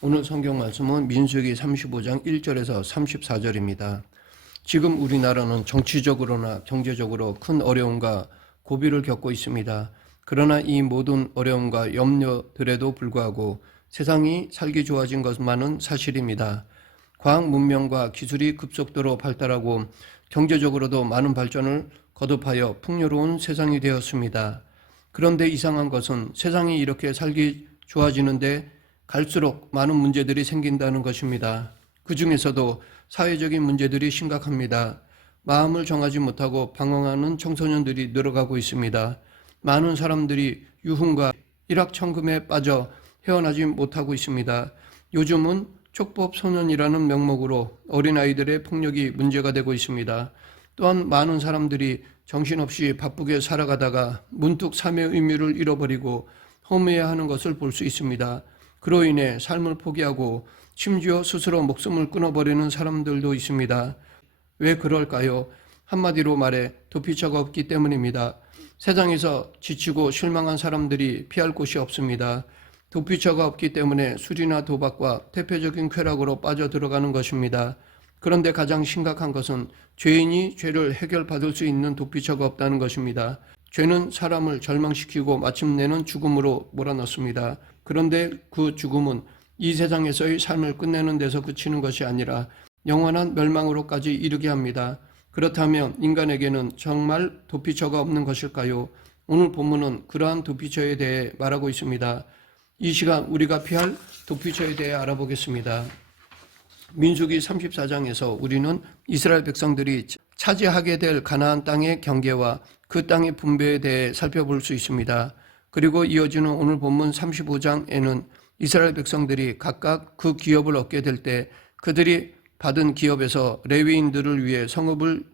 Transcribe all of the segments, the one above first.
오늘 성경 말씀은 민수기 35장 1절에서 34절입니다. 지금 우리나라는 정치적으로나 경제적으로 큰 어려움과 고비를 겪고 있습니다. 그러나 이 모든 어려움과 염려들에도 불구하고 세상이 살기 좋아진 것만은 사실입니다. 과학 문명과 기술이 급속도로 발달하고 경제적으로도 많은 발전을 거듭하여 풍요로운 세상이 되었습니다. 그런데 이상한 것은 세상이 이렇게 살기 좋아지는데 갈수록 많은 문제들이 생긴다는 것입니다. 그 중에서도 사회적인 문제들이 심각합니다. 마음을 정하지 못하고 방황하는 청소년들이 늘어가고 있습니다. 많은 사람들이 유흥과 일확천금에 빠져 헤어나지 못하고 있습니다. 요즘은 촉법 소년이라는 명목으로 어린아이들의 폭력이 문제가 되고 있습니다. 또한 많은 사람들이 정신없이 바쁘게 살아가다가 문득 삶의 의미를 잃어버리고 허무해하는 것을 볼 수 있습니다. 그로 인해 삶을 포기하고 심지어 스스로 목숨을 끊어버리는 사람들도 있습니다. 왜 그럴까요? 한마디로 말해 도피처가 없기 때문입니다. 세상에서 지치고 실망한 사람들이 피할 곳이 없습니다. 도피처가 없기 때문에 술이나 도박과 대표적인 쾌락으로 빠져들어가는 것입니다. 그런데 가장 심각한 것은 죄인이 죄를 해결받을 수 있는 도피처가 없다는 것입니다. 죄는 사람을 절망시키고 마침내는 죽음으로 몰아넣습니다. 그런데 그 죽음은 이 세상에서의 삶을 끝내는 데서 그치는 것이 아니라 영원한 멸망으로까지 이르게 합니다. 그렇다면 인간에게는 정말 도피처가 없는 것일까요? 오늘 본문은 그러한 도피처에 대해 말하고 있습니다. 이 시간 우리가 피할 도피처에 대해 알아보겠습니다. 민수기 34장에서 우리는 이스라엘 백성들이 차지하게 될 가나안 땅의 경계와 그 땅의 분배에 대해 살펴볼 수 있습니다. 그리고 이어지는 오늘 본문 35장에는 이스라엘 백성들이 각각 그 기업을 얻게 될 때 그들이 받은 기업에서 레위인들을 위해 성읍을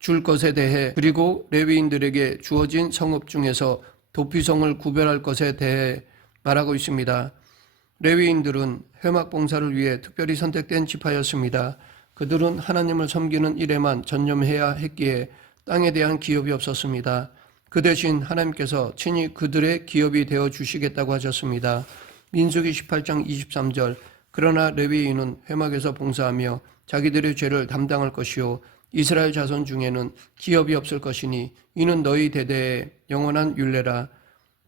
줄 것에 대해, 그리고 레위인들에게 주어진 성읍 중에서 도피성을 구별할 것에 대해 말하고 있습니다. 레위인들은 회막 봉사를 위해 특별히 선택된 지파였습니다. 그들은 하나님을 섬기는 일에만 전념해야 했기에 땅에 대한 기업이 없었습니다. 그 대신 하나님께서 친히 그들의 기업이 되어 주시겠다고 하셨습니다. 민수기 18장 23절, 그러나 레위인은 회막에서 봉사하며 자기들의 죄를 담당할 것이요 이스라엘 자손 중에는 기업이 없을 것이니 이는 너희 대대의 영원한 율례라.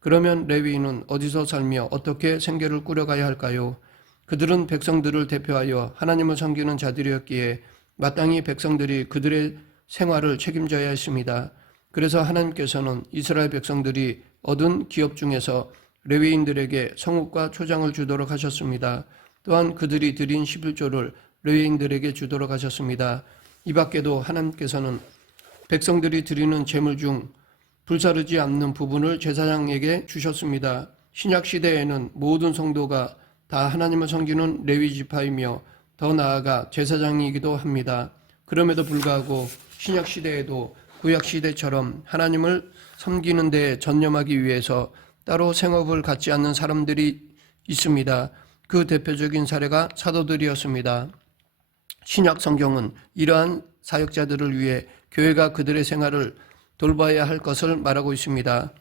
그러면 레위인은 어디서 살며 어떻게 생계를 꾸려가야 할까요? 그들은 백성들을 대표하여 하나님을 섬기는 자들이었기에 마땅히 백성들이 그들의 생활을 책임져야 했습니다. 그래서 하나님께서는 이스라엘 백성들이 얻은 기업 중에서 레위인들에게 성읍과 초장을 주도록 하셨습니다. 또한 그들이 드린 11조를 레위인들에게 주도록 하셨습니다. 이 밖에도 하나님께서는 백성들이 드리는 제물 중 불사르지 않는 부분을 제사장에게 주셨습니다. 신약 시대에는 모든 성도가 다 하나님을 섬기는 레위 지파이며 더 나아가 제사장이기도 합니다. 그럼에도 불구하고 신약 시대에도 구약 시대처럼 하나님을 섬기는 데 전념하기 위해서 따로 생업을 갖지 않는 사람들이 있습니다. 그 대표적인 사례가 사도들이었습니다. 신약 성경은 이러한 사역자들을 위해 교회가 그들의 생활을 돌봐야 할 것을 말하고 있습니다.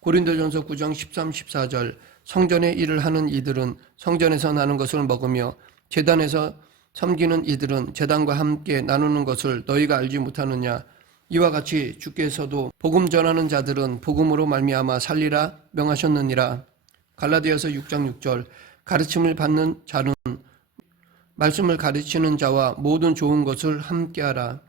고린도전서 9장 13, 14절, 성전의 일을 하는 이들은 성전에서 나는 것을 먹으며 제단에서 섬기는 이들은 제단과 함께 나누는 것을 너희가 알지 못하느냐. 이와 같이 주께서도 복음 전하는 자들은 복음으로 말미암아 살리라 명하셨느니라. 갈라디아서 6장 6절, 가르침을 받는 자는 말씀을 가르치는 자와 모든 좋은 것을 함께하라.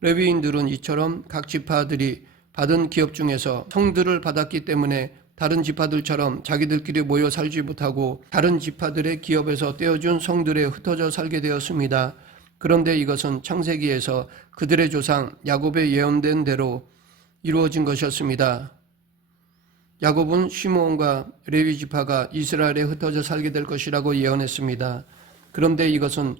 레위인들은 이처럼 각 지파들이 받은 기업 중에서 성들을 받았기 때문에 다른 지파들처럼 자기들끼리 모여 살지 못하고 다른 지파들의 기업에서 떼어준 성들에 흩어져 살게 되었습니다. 그런데 이것은 창세기에서 그들의 조상 야곱의 예언된 대로 이루어진 것이었습니다. 야곱은 시므온과 레위 지파가 이스라엘에 흩어져 살게 될 것이라고 예언했습니다. 그런데 이것은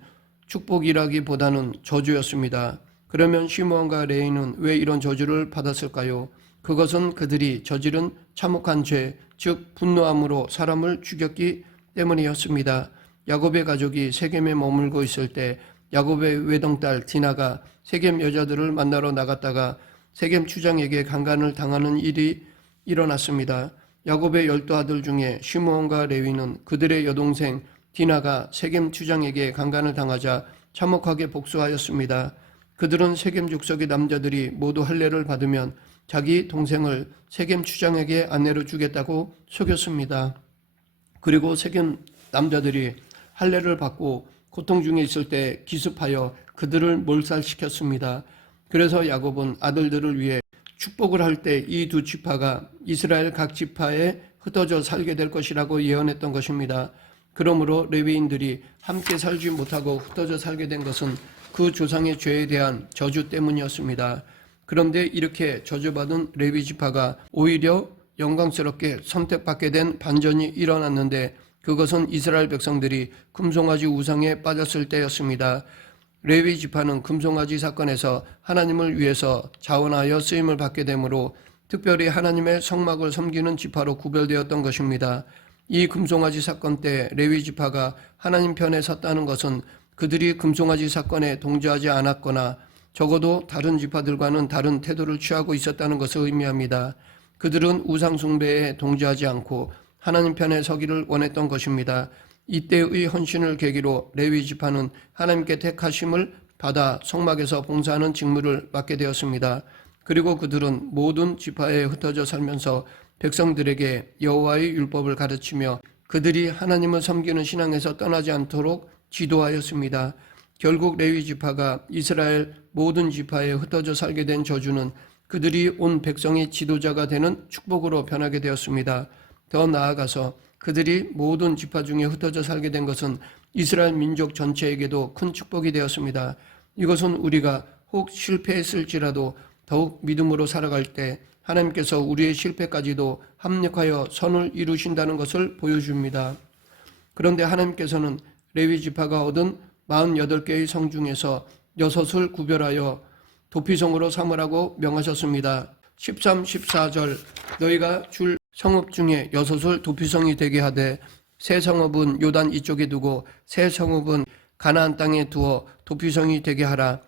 축복이라기보다는 저주였습니다. 그러면 시므온과 레위는 왜 이런 저주를 받았을까요? 그것은 그들이 저지른 참혹한 죄, 즉 분노함으로 사람을 죽였기 때문이었습니다. 야곱의 가족이 세겜에 머물고 있을 때 야곱의 외동딸 디나가 세겜 여자들을 만나러 나갔다가 세겜 추장에게 강간을 당하는 일이 일어났습니다. 야곱의 12 아들 중에 시므온과 레위는 그들의 여동생 디나가 세겜 주장에게 강간을 당하자 참혹하게 복수하였습니다. 그들은 세겜 족속의 남자들이 모두 할례를 받으면 자기 동생을 세겜 주장에게 아내로 주겠다고 속였습니다. 그리고 세겜 남자들이 할례를 받고 고통 중에 있을 때 기습하여 그들을 몰살시켰습니다. 그래서 야곱은 아들들을 위해 축복을 할 때 이 두 지파가 이스라엘 각 지파에 흩어져 살게 될 것이라고 예언했던 것입니다. 그러므로 레위인들이 함께 살지 못하고 흩어져 살게 된 것은 그 조상의 죄에 대한 저주 때문이었습니다. 그런데 이렇게 저주받은 레위 지파가 오히려 영광스럽게 선택받게 된 반전이 일어났는데 그것은 이스라엘 백성들이 금송아지 우상에 빠졌을 때였습니다. 레위 지파는 금송아지 사건에서 하나님을 위해서 자원하여 쓰임을 받게 되므로 특별히 하나님의 성막을 섬기는 지파로 구별되었던 것입니다. 이 금송아지 사건 때 레위 지파가 하나님 편에 섰다는 것은 그들이 금송아지 사건에 동조하지 않았거나 적어도 다른 지파들과는 다른 태도를 취하고 있었다는 것을 의미합니다. 그들은 우상 숭배에 동조하지 않고 하나님 편에 서기를 원했던 것입니다. 이때의 헌신을 계기로 레위 지파는 하나님께 택하심을 받아 성막에서 봉사하는 직무를 맡게 되었습니다. 그리고 그들은 모든 지파에 흩어져 살면서 백성들에게 여호와의 율법을 가르치며 그들이 하나님을 섬기는 신앙에서 떠나지 않도록 지도하였습니다. 결국 레위 지파가 이스라엘 모든 지파에 흩어져 살게 된 저주는 그들이 온 백성의 지도자가 되는 축복으로 변하게 되었습니다. 더 나아가서 그들이 모든 지파 중에 흩어져 살게 된 것은 이스라엘 민족 전체에게도 큰 축복이 되었습니다. 이것은 우리가 혹 실패했을지라도 더욱 믿음으로 살아갈 때 하나님께서 우리의 실패까지도 합력하여 선을 이루신다는 것을 보여줍니다. 그런데 하나님께서는 레위 지파가 얻은 48개의 성 중에서 6을 구별하여 도피성으로 삼으라고 명하셨습니다. 13, 14절 너희가 줄 성읍 중에 6을 도피성이 되게 하되 새 성읍은 요단 이쪽에 두고 새 성읍은 가나안 땅에 두어 도피성이 되게 하라.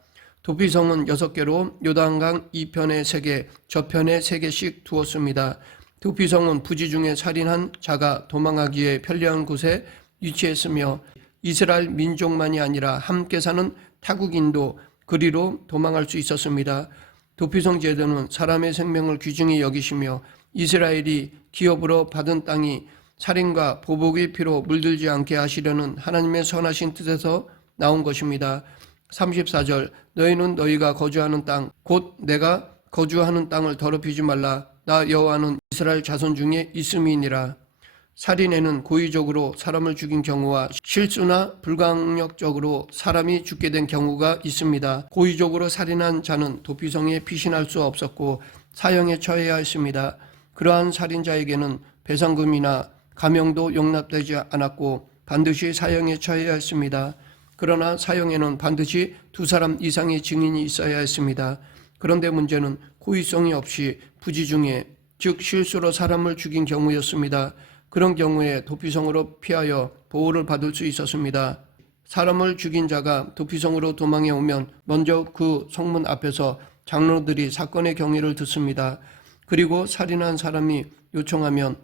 도피성은 6개로 요단강 이편에 3개, 저편에 3개씩 두었습니다. 도피성은 부지 중에 살인한 자가 도망하기에 편리한 곳에 위치했으며 이스라엘 민족만이 아니라 함께 사는 타국인도 그리로 도망할 수 있었습니다. 도피성 제도는 사람의 생명을 귀중히 여기시며 이스라엘이 기업으로 받은 땅이 살인과 보복의 피로 물들지 않게 하시려는 하나님의 선하신 뜻에서 나온 것입니다. 34절 너희는 너희가 거주하는 땅 곧 내가 거주하는 땅을 더럽히지 말라. 나 여호와는 이스라엘 자손 중에 있음이니라. 살인에는 고의적으로 사람을 죽인 경우와 실수나 불강력적으로 사람이 죽게 된 경우가 있습니다. 고의적으로 살인한 자는 도피성에 피신할 수 없었고 사형에 처해야 했습니다. 그러한 살인자에게는 배상금이나 감형도 용납되지 않았고 반드시 사형에 처해야 했습니다. 그러나 사형에는 반드시 2사람 이상의 증인이 있어야 했습니다. 그런데 문제는 고의성이 없이 부지 중에 즉 실수로 사람을 죽인 경우였습니다. 그런 경우에 도피성으로 피하여 보호를 받을 수 있었습니다. 사람을 죽인 자가 도피성으로 도망해 오면 먼저 그 성문 앞에서 장로들이 사건의 경위를 듣습니다. 그리고 살인한 사람이 요청하면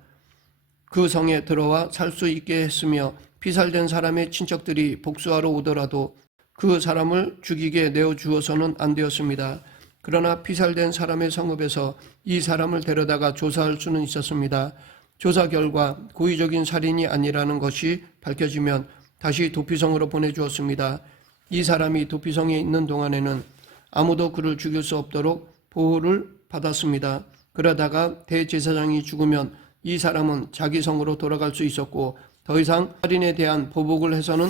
그 성에 들어와 살 수 있게 했으며 피살된 사람의 친척들이 복수하러 오더라도 그 사람을 죽이게 내어주어서는 안 되었습니다. 그러나 피살된 사람의 성읍에서 이 사람을 데려다가 조사할 수는 있었습니다. 조사 결과 고의적인 살인이 아니라는 것이 밝혀지면 다시 도피성으로 보내주었습니다. 이 사람이 도피성에 있는 동안에는 아무도 그를 죽일 수 없도록 보호를 받았습니다. 그러다가 대제사장이 죽으면 이 사람은 자기 성으로 돌아갈 수 있었고 더 이상 살인에 대한 보복을 해서는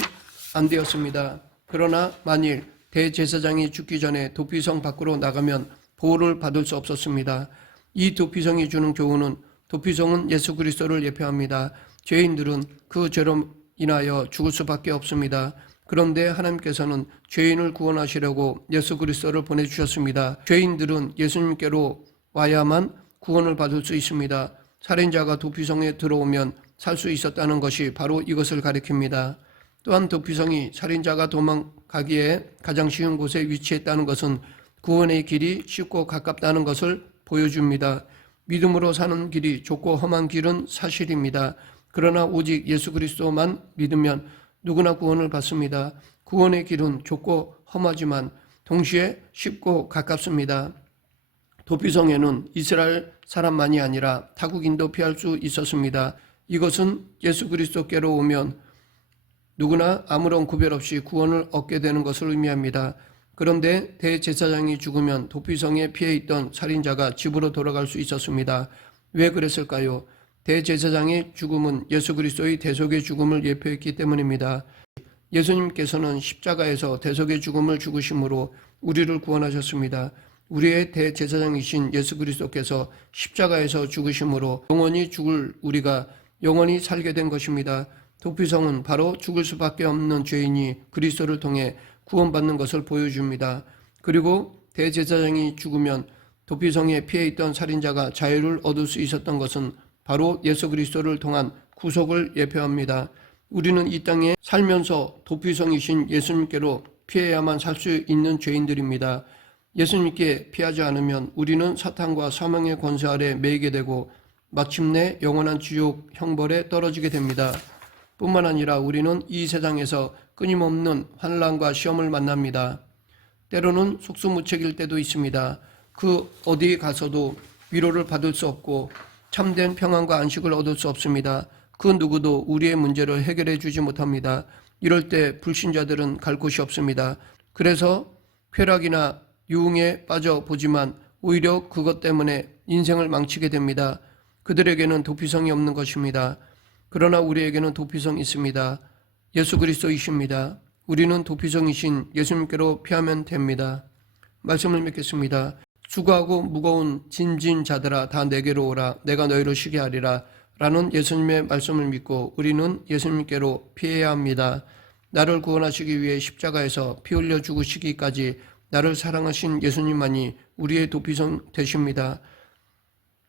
안 되었습니다. 그러나 만일 대제사장이 죽기 전에 도피성 밖으로 나가면 보호를 받을 수 없었습니다. 이 도피성이 주는 교훈은 도피성은 예수 그리스도를 예표합니다. 죄인들은 그 죄로 인하여 죽을 수밖에 없습니다. 그런데 하나님께서는 죄인을 구원하시려고 예수 그리스도를 보내주셨습니다. 죄인들은 예수님께로 와야만 구원을 받을 수 있습니다. 살인자가 도피성에 들어오면 살 수 있었다는 것이 바로 이것을 가리킵니다. 또한 도피성이 살인자가 도망가기에 가장 쉬운 곳에 위치했다는 것은 구원의 길이 쉽고 가깝다는 것을 보여줍니다. 믿음으로 사는 길이 좁고 험한 길은 사실입니다. 그러나 오직 예수 그리스도만 믿으면 누구나 구원을 받습니다. 구원의 길은 좁고 험하지만 동시에 쉽고 가깝습니다. 도피성에는 이스라엘 사람만이 아니라 타국인도 피할 수 있었습니다. 이것은 예수 그리스도께로 오면 누구나 아무런 구별 없이 구원을 얻게 되는 것을 의미합니다. 그런데 대제사장이 죽으면 도피성에 피해 있던 살인자가 집으로 돌아갈 수 있었습니다. 왜 그랬을까요? 대제사장의 죽음은 예수 그리스도의 대속의 죽음을 예표했기 때문입니다. 예수님께서는 십자가에서 대속의 죽음을 죽으심으로 우리를 구원하셨습니다. 우리의 대제사장이신 예수 그리스도께서 십자가에서 죽으심으로 영원히 죽을 우리가 영원히 살게 된 것입니다. 도피성은 바로 죽을 수밖에 없는 죄인이 그리스도를 통해 구원받는 것을 보여줍니다. 그리고 대제사장이 죽으면 도피성에 피해 있던 살인자가 자유를 얻을 수 있었던 것은 바로 예수 그리스도를 통한 구속을 예표합니다. 우리는 이 땅에 살면서 도피성이신 예수님께로 피해야만 살 수 있는 죄인들입니다. 예수님께 피하지 않으면 우리는 사탄과 사망의 권세 아래 매이게 되고 마침내 영원한 지옥 형벌에 떨어지게 됩니다. 뿐만 아니라 우리는 이 세상에서 끊임없는 환난과 시험을 만납니다. 때로는 속수무책일 때도 있습니다. 그 어디에 가서도 위로를 받을 수 없고 참된 평안과 안식을 얻을 수 없습니다. 그 누구도 우리의 문제를 해결해 주지 못합니다. 이럴 때 불신자들은 갈 곳이 없습니다. 그래서 쾌락이나 유흥에 빠져보지만 오히려 그것 때문에 인생을 망치게 됩니다. 그들에게는 도피성이 없는 것입니다. 그러나 우리에게는 도피성이 있습니다. 예수 그리스도이십니다. 우리는 도피성이신 예수님께로 피하면 됩니다. 말씀을 맺겠습니다. 수고하고 무거운 짐진 자들아 다 내게로 오라 내가 너희를 쉬게 하리라 라는 예수님의 말씀을 믿고 우리는 예수님께로 피해야 합니다. 나를 구원하시기 위해 십자가에서 피 흘려 죽으시기까지 나를 사랑하신 예수님만이 우리의 도피성 되십니다.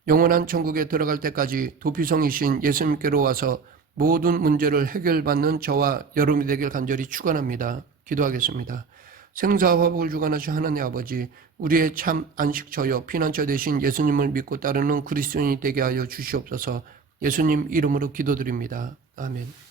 영원한 천국에 들어갈 때까지 도피성이신 예수님께로 와서 모든 문제를 해결받는 저와 여러분이 되길 간절히 축원합니다. 기도하겠습니다. 생사와 화복을 주관하신 하나님 아버지, 우리의 참 안식처여 피난처 되신 예수님을 믿고 따르는 그리스도인이 되게 하여 주시옵소서. 예수님 이름으로 기도드립니다. 아멘.